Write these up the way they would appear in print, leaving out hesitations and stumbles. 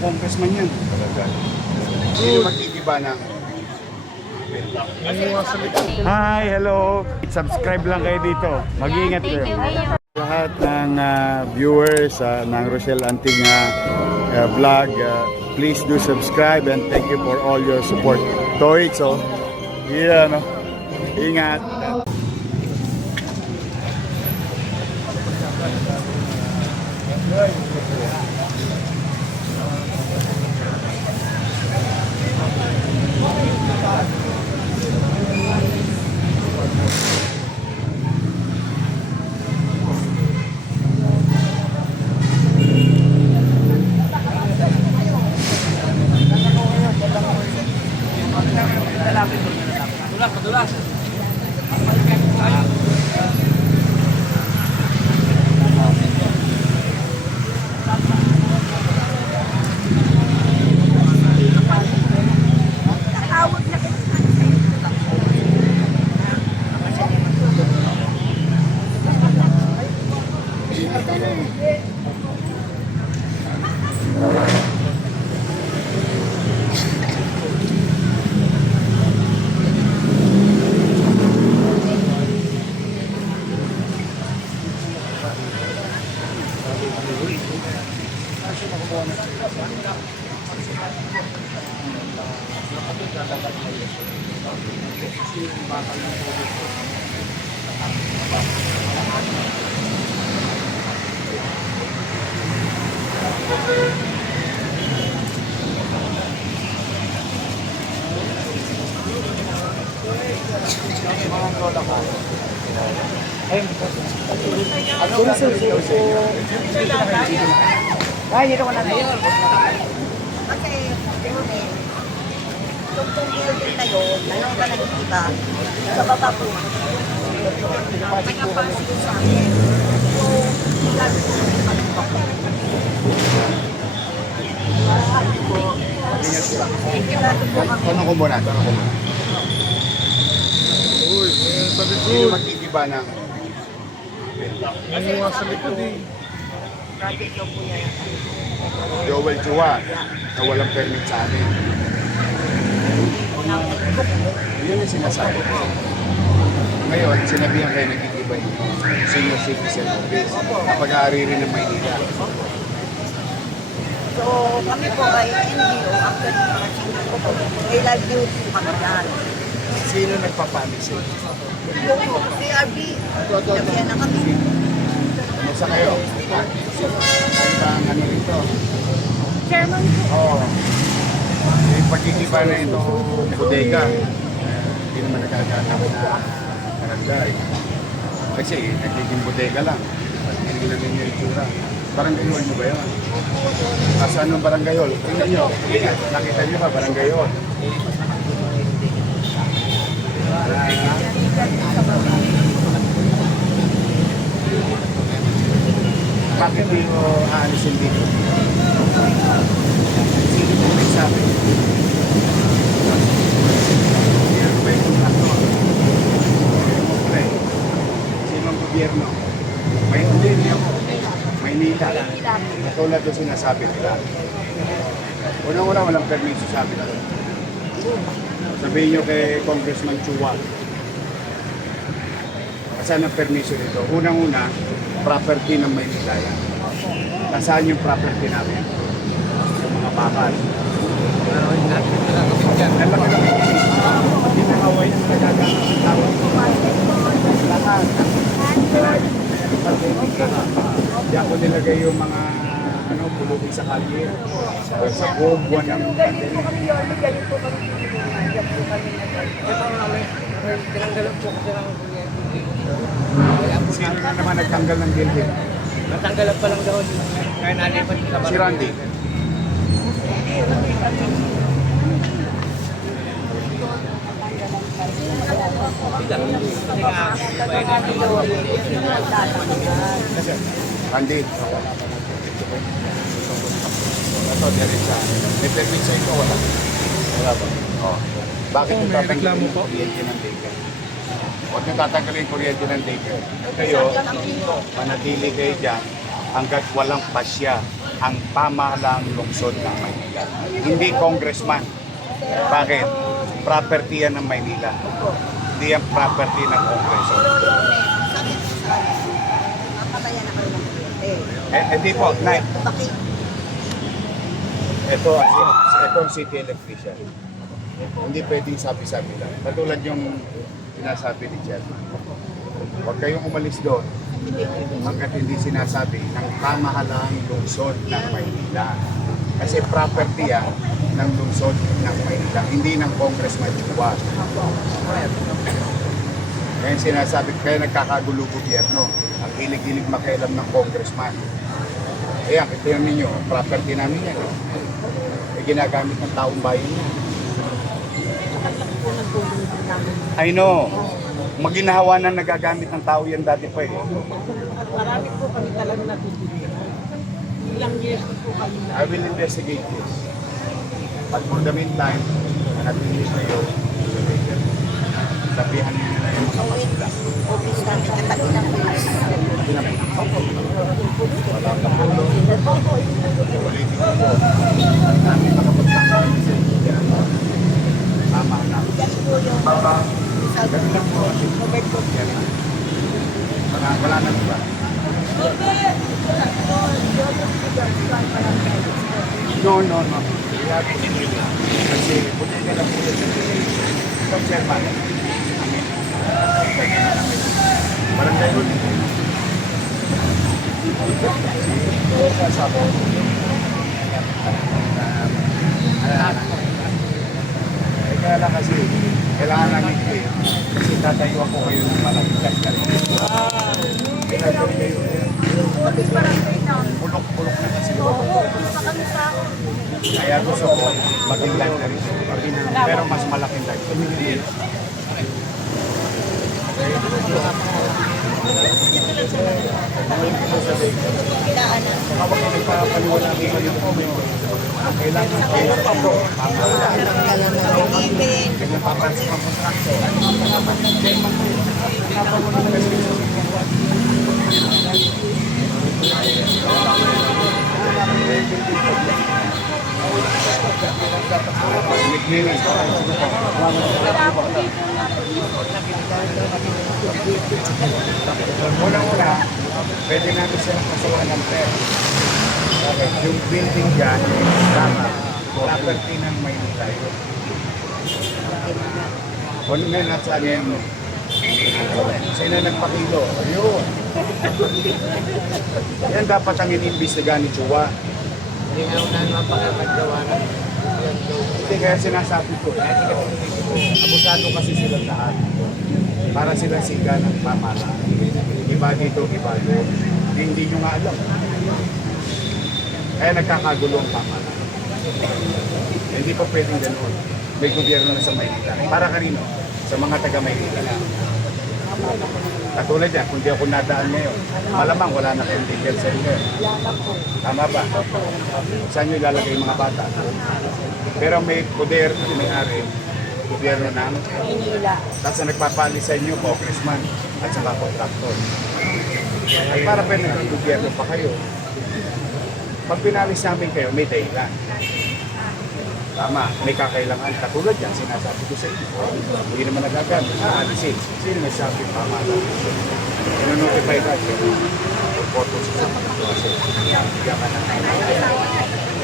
congressman yan. Sino magtitiba ng... Hi, hello. Subscribe lang kayo dito. Mag-iingat kayo. Lahat ng viewers ng Rochelle Antigna vlog, please do subscribe and thank you for all your support. Toits, oh. Yeah, no? Ingat. Padulas. Ay, dito ko na ngayon. Kasi, yung building na yun, ano ba nakikita? Sa baba po. Nagkapansin sa akin. So, Tanong ko muna. Sino magtitiba ng... Yung sa likod eh. project daw po yan. Joel Chua na walang permit sa amin. Yun yung sinasabi ko. Ngayon, sinabihan kayo nagtitibay senior citizen office. Pag-aari rin ng Maynila. So, kami po ay NGO, actually mga senior ko po, may live duty kami yan. Sino nagpapalisin? Yung CRB, nabiyan na kami. Sa kayo? Ang ano rito? Chairman po. Oo. Yung pagkikiba na ito bodega. Hindi naman nagkakataon na barangay. Kasi nagiging bodega lang. Hindi lang ninyo yung itsura. Barangay hall nyo ba yun? Saan ng barangay hall? Tingnan nyo. Nakita nyo ba barangay hall? Bakit mo aalisin dito? Sino po may sabi? Sino ba yung kontraktor? Sino ang gobyerno? Hindi ako. Maynila. Katulad doon sinasabi nila. Unang-una walang permiso sabi nila. Sabihin nyo kay Congressman Chua. Saan ang permiso nito? Unang-una, property ng Maynila yan. Nasaan yung property namin? Yung mga bakal. Pinakaway ng nagagamit ng tao. Lahat. Hindi ako nilagay yung mga pulubi sa kalye. Sa buong buwan ng pandemic. Sino na naman nagtanggal ng building? Natanggalan pa lang daw. Kaya nalipat sa Si Randy. Randy. Ito, diretsa. May permit sa ito, wala. Wala ba? Oo. Bakit yung tatanggalin yung kuryente ng daycare? Huwag nyo tatanggalin yung kuryente ng daycare. Kayo, manatili kayo dyan hanggat walang pasya ang pamahalaang lungsod ng Maynila. Hindi congressman. Bakit? Property yan ng Maynila. Hindi yan property ng Kongreso. Pero yung sabi ko sa papatayan na kayo ng kuryente. Hindi po, Nay. Bakit? Ito ang city electrician. Hindi pwedeng sabi-sabi lang. Katulad yung sinasabi ni Chairman. Huwag kayong umalis doon hanggat hindi sinasabi ng pamahalaang lungsod ng Maynila. Kasi property yan ng lungsod ng Maynila, hindi ng Congressman Chua. Kaya sinasabi, kaya nagkakagulo gobyerno. Ang hilig-hilig makialam ng congressman. Ayan, ito yung ninyo, property namin yan. Ginagamit ng taong bayan niya. I know. Maginahawa na nagagamit ng tao yan dati pa eh. Marami po kami talaga natutulungan. Ilang years po kami na. I will investigate this. But for the meantime, natinis na yun. Sabihan niyo na yung mga masula. Office namin katabi ng police. Wala ka po. Ulitin ko po. Namin makapagkakaroon sa media. Tama na. Yan po yung Ganun lang po. Robert Gutierrez. Wala na ba? No. Kasi buti ka lang po sa chairman. Barangay Road. Kaya lang kasi, kailangan namin clear. Kasi tatayo ako kayo ng malaking kasya. Pinagawin kayo. Bulok-bulok na kasi. Kaya gusto ko, maging live na rin. Pero mas malaking live. Kapag nagpapaliwala ko kayo po, kailangan kayo sa po. Nagpapansin ang kontrakto. Unang-una, pwede natin silang kasuhan ng pera. Okay, yung building dyan, tama, property ng Maynila yun. Kung may nasa yan, sino nagpakilo? Ayun. Yan dapat ang inimbestigahan ni Chua. Hindi nga ako naman pakapagawa na. Hindi kaya sinasabi ko, abusado kasi sila lahat. Para sila siga ng pamahalaan. Iba dito, iba doon. Hindi nyo nga alam. Kaya nagkakagulo ang pamahalaan. Hindi pa pwedeng ganoon. May gobyerno na sa Maynila. Para kanino? Sa mga taga Maynila. Katulad yan, kung di ako nadaan ngayon, malamang wala na kayong ticket sa inyo. Tama ba? Saan nyo ilalagay yung mga bata? Pero may poder, may-ari, gobyerno ng Manila. tapos ang nagpapaalis sa inyo, congressman at saka contractor. At para pa ng gobyerno pa kayo, pag pinalis namin kayo, may dahilan. Tama, may kakailangan. Katulad yan, sinasabi ko sa inyo. Hindi naman nagagamit. Aalisin. Sino may sabi tama lang. Ino-notify natin. Photos sa process.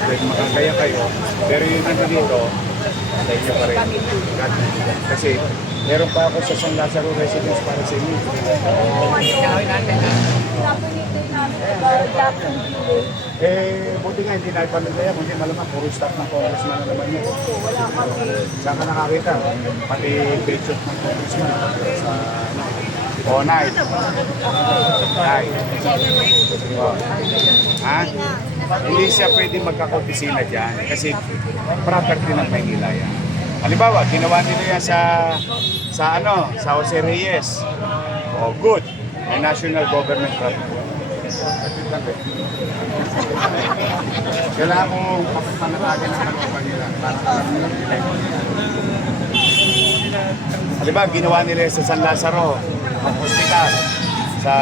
Pwede makakaya kayo. Pero yung nandito dito, sa inyo pa rin. Kasi meron pa ako sa San Lazaro residence para sa inyo. Buti nga hindi na ipamilya, kundi malamang puro staff ng congressman na naman yun. Saan ka nakakita? Pati picture ng congressman sa night. Night. Oh. Ha? Hindi siya pwede magkakaopisina dyan kasi property ng Maynila yan. Halimbawa, ginawa nila yan sa Jose Reyes. Oh, good. May national government property. Kailangan ko panatagan ng kalooban nila. Halimbawa, ginawa nila sa San Lazaro, ang hospital, sa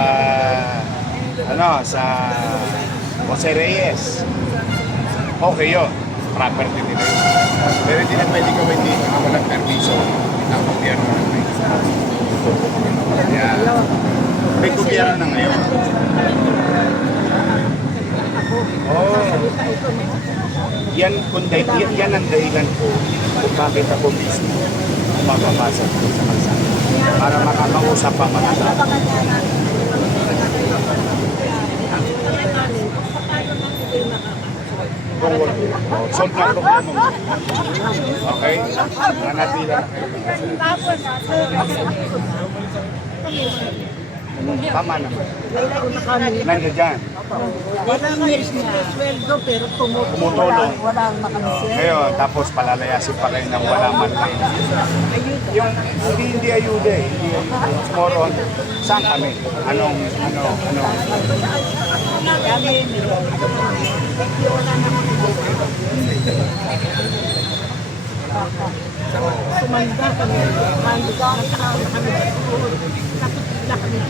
Jose Reyes. Okay yun. Property nila yun. Pero hindi na pwede gawin dito na walang permiso ng gobyerno ng Maynila. Kaya, may gobyerno na ngayon. Oh. Yan ang dahilan ko kung bakit ako mismo mapapasok sa kalsada. Para makakausap ang mga tao. Solve na problema mo. Okay? Manatila na kayo. Tama naman. Nandiyan dyan. Wala nga sweldo pero Tumutulong. Wala ang makamisya. Ngayon, tapos palalayasin pa kayo ng wala man kayo. Yung hindi ayuda eh. Hindi ayuda. More on, saan kami? Anong? sumanda kami. Handa kami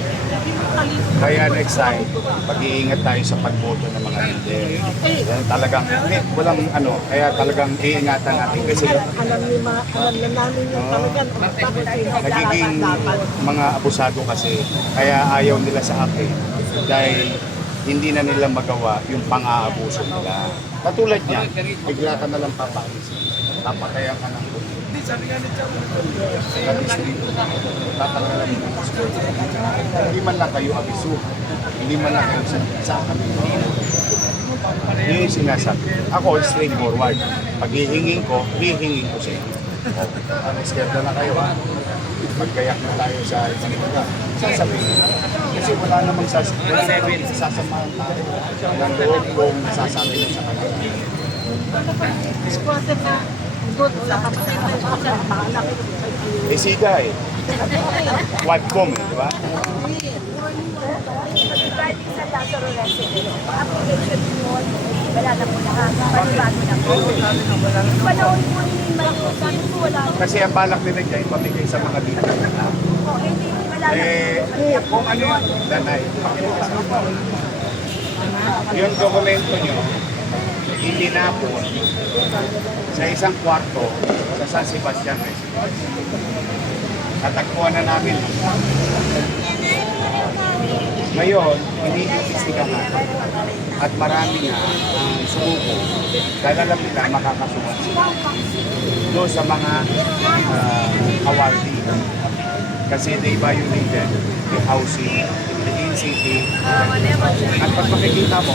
Kaya next time, mag-iingat tayo sa pagboto ng mga leader. Talagang, walang kaya talagang iingatan natin kasi alam na namin yung talagang nagiging mga abusado kasi. Kaya ayaw nila sa akin dahil hindi na nila magawa yung pang-aabuso nila. Katulad niya, bigla ka nalang papalisin. Papatayan ka ng buto. Tatanggalan mo ng gusto. Hindi man lang kayo abiso. Hindi man lang kayo sa kami. Yun yung sinasabi. Ako, straightforward. Pag hihingin ko sa inyo. Scared na kayo ha. Magkayak na tayo sa isang lugar. Sasabihin. Kasi wala namang sasamahan tayo. Walang loob kung sasabi mo sa kanila. squatter na good sa kapatid na squatter. Siga eh. Quadcom, di ba? Regarding sa Lazaro Residence, application mo, wala na po panibago na po. Panahon po ni Mayo, sabi po wala na. Kasi ang balak nila dyan, pamigay sa mga dito. Hindi, wala na. Kung ano yun, danay. Yung dokumento nyo, itinapon sa isang kwarto sa San Sebastian Residence. Natagpuan na namin. Ngayon, iniimbestiga nga at marami nga ang sumuko dahil alam nila makakasuhan sila doon sa mga awardee. Kasi they violated the housing, the in-city. At pag makikita mo,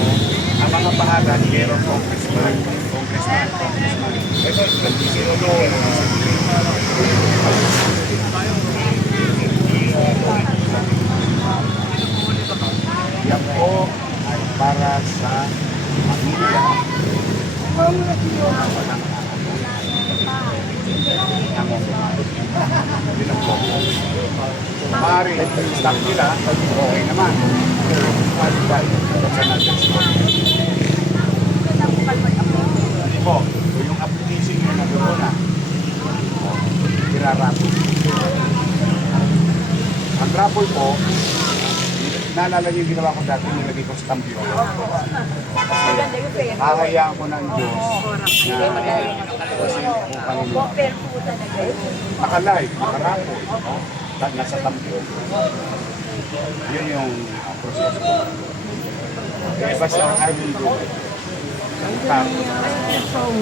ang mga bahagan, meron congressman. Ito, nandisinuloy. Yan po ay para sa pamilya na walang maaari, stock nila, okay naman. Qualified sa natin. Hindi po, yung application nyo na doon na, irarapol. Ang rapol po, naalala niyo yung ginawa ko dati, nilagay ko sa tambyo. Kasi hahayaan ko ng Diyos na kasi kung kanino. Naka-live, naka-rapol. Nasa tambyo. Yun yung proseso. Eh, basta I will do it.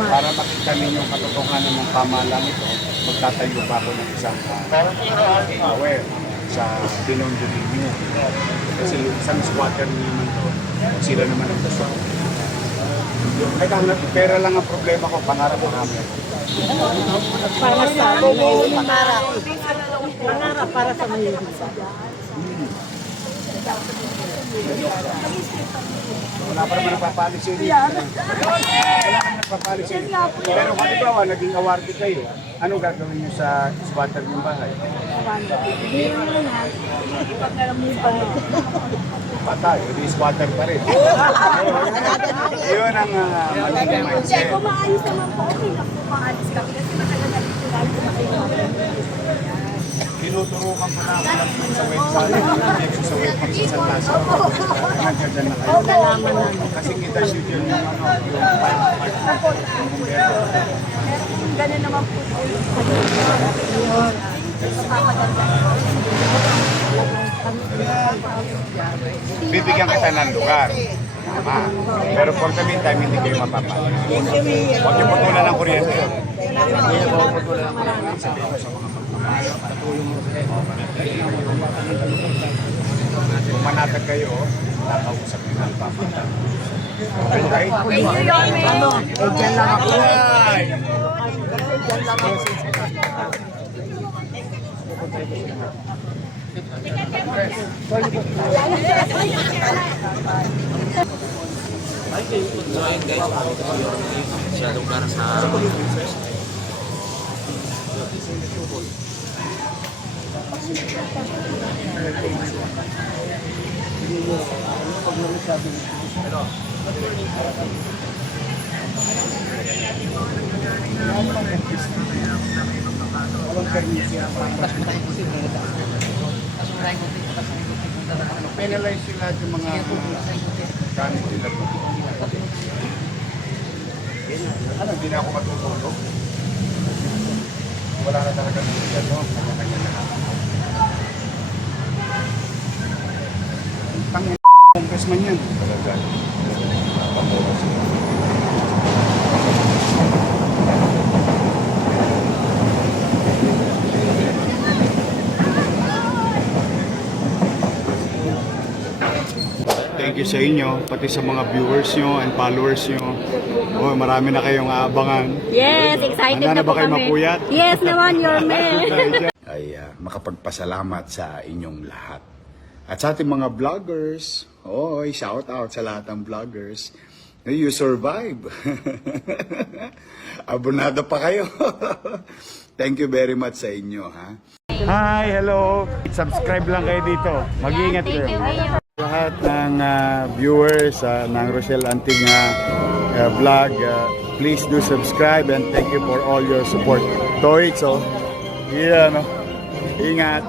Para makita ninyo yung katotohanan ng pamahalaan ito, magtatayo pa ako ng isang tower sa Binondo ninyo. Kasi isang squatter naman to, sila naman ang gusto. Ay, pera lang ang problema ko, pangarap ko namin. Para sa pangarap para sa Maynila. Wala pa naman nagpapalis yun. Wala naman nagpapalis yun. Pero kung ikaw, naging awardee kayo, anong gagawin niyo sa squatter ng bahay? Patay, hindi squatter pa rin. Yun ang maling mindset. Kung maayos naman po, okay lang po maalis kami kasi matagal na dito lang Tinuturukan ko na ako sa website. Sa website sa San Lazo. Nandiyan na kayo. Kasi Kita siya yun yung ano, yung Ako, meron gano'n naman po po yung napakaganda. bibigyan kita ng lugar. Tama. Pero for the meantime, hindi kayo mapapala. Huwag yung putulan ng kuryente. Hindi na po putulan ng kuryente. Sabihin ko sa mga magmamahal. Patulong mo sa kung manatag kayo, nakausap nyo ng papatag. Okay? Thank you, Yorme. Diyan lang ako. Ay! Diyan lang ako. Siya lugar sa Penalize yung lahat yung mga gamit nila. Ano, hindi na ako matutulog. Wala na talaga yan, no? Kanya-kanya na. Tangin congressman yan. Talaga. Thank you sa inyo, pati sa mga viewers nyo and followers nyo. Oh, marami na kayong aabangan. Yes, excited Handa na po ba kayo kami. mapuyat? Yes naman, Yorme. Ay makapagpasalamat sa inyong lahat. At sa ating mga vloggers, shout out sa lahat ng vloggers. You survive. Abonado pa kayo. Thank you very much sa inyo, ha? Hi, hello. Subscribe lang kayo dito. Mag-iingat kayo. Lahat ng viewers ng Rochelle Antigua vlog, please do subscribe and thank you for all your support. Toits, yeah, no? Ingat.